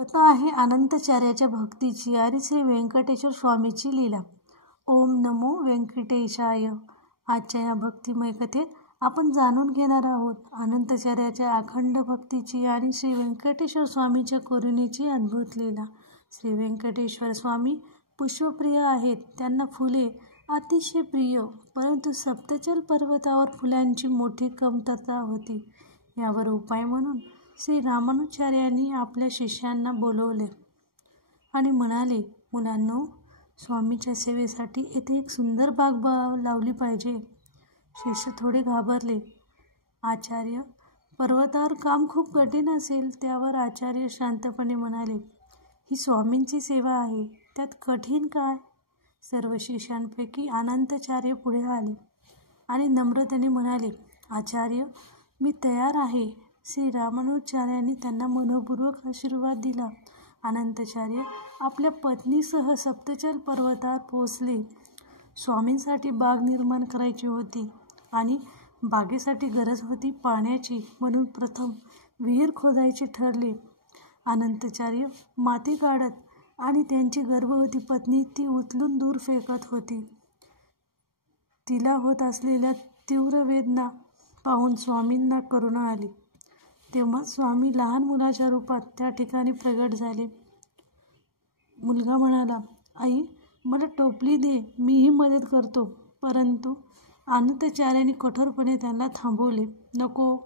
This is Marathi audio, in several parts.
कथा आहे अनंताचार्याच्या भक्तीची आणि श्री व्यंकटेश्वर स्वामीची लीला. ओम नमो व्यंकटेशाय. आजच्या या भक्तिमय कथेत आपण जाणून घेणार आहोत अनंताचार्याच्या अखंड भक्तीची आणि श्री व्यंकटेश्वर स्वामीच्या करुणेची अद्भुत लीला. श्री व्यंकटेश्वर स्वामी पुष्पप्रिय आहेत. त्यांना फुले अतिशय प्रिय, परंतु सप्तचल पर्वतावर फुलांची मोठी कमतरता होती. यावर उपाय म्हणून श्री रामानुजाचार्यांनी आपल्या शिष्यांना बोलवले आणि म्हणाले, मुलांनो, स्वामीच्या सेवेसाठी येथे एक सुंदर बाग लावली पाहिजे. शिष्य थोडे घाबरले. आचार्य, पर्वतावर काम खूप कठीण असेल. त्यावर आचार्य शांतपणे म्हणाले, ही स्वामींची सेवा आहे, त्यात कठीण काय? सर्व शिष्यांपैकी अनंताचार्य पुढे आले आणि नम्रतेने म्हणाले, आचार्य, मी तयार आहे. श्री रामानुजाचार्यांनी त्यांना मनपूर्वक आशीर्वाद दिला. अनंताचार्य आपल्या पत्नीसह सप्तचल पर्वतावर पोहोचले. स्वामींसाठी बाग निर्माण करायची होती आणि बागेसाठी गरज होती पाण्याची, म्हणून प्रथम विहीर खोदायचे ठरले. अनंताचार्य माती काढत आणि त्यांची गर्भवती पत्नी ती उचलून दूर फेकत होती. तिला होत असलेल्या तीव्र वेदना पाहून स्वामींना करुणा आली. तेव्हा स्वामी लहान मुलाच्या रूपात त्या ठिकाणी प्रगट झाले. मुलगा म्हणाला, आई, मला टोपली दे, मीही मदत करतो. परंतु अनंताचार्यांनी कठोरपणे त्यांना थांबवले. नको,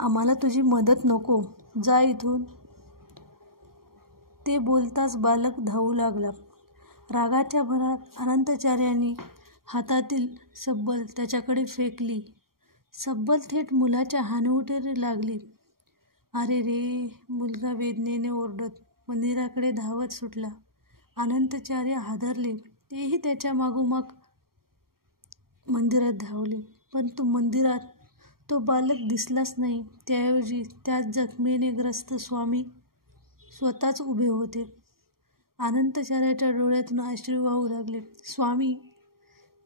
आम्हाला तुझी मदत नको, जा इथून. ते बोलताच बालक धावू लागला. रागाच्या भरात अनंताचार्यांनी हातातील सब्बल त्याच्याकडे फेकली. सब्बल थेट मुलाच्या हानवटीला लागली. अरे रे, मुलगा वेदनेने ओरडत मंदिराकडे धावत सुटला. अनंताचार्य हादरले. तेही त्याच्या मागोमाग मंदिरात धावले. पण मंदिरात तो बालक दिसलाच नाही. त्याऐवजी त्याच जखमेने ग्रस्त स्वामी स्वतःच उभे होते. अनंताचार्याच्या डोळ्यातून अश्रू वाहू लागले. स्वामी,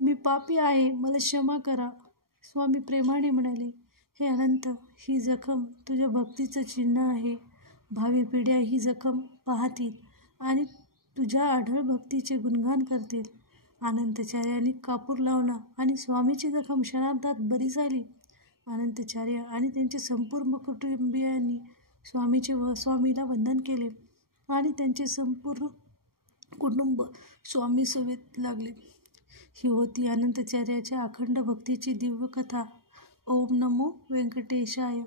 मी पापी आहे, मला क्षमा करा. स्वामी प्रेमाने म्हणाले, हे अनंत, ही जखम तुझ्या भक्तीचं चिन्ह आहे. भावी पिढ्या ही जखम पाहतील आणि तुझ्या अढळ भक्तीचे गुणगान करतील. अनंताचार्यांनी कापूर लावला आणि स्वामीची जखम क्षणार्धात बरी झाली. अनंताचार्य आणि त्यांचे संपूर्ण कुटुंबियांनी स्वामीला वंदन केले आणि त्यांचे संपूर्ण कुटुंब स्वामी सेवेत लागले. ही होती अनंताचार्याच्या अखंड भक्तीची दिव्य कथा. ओम नमो व्यंकटेशाय.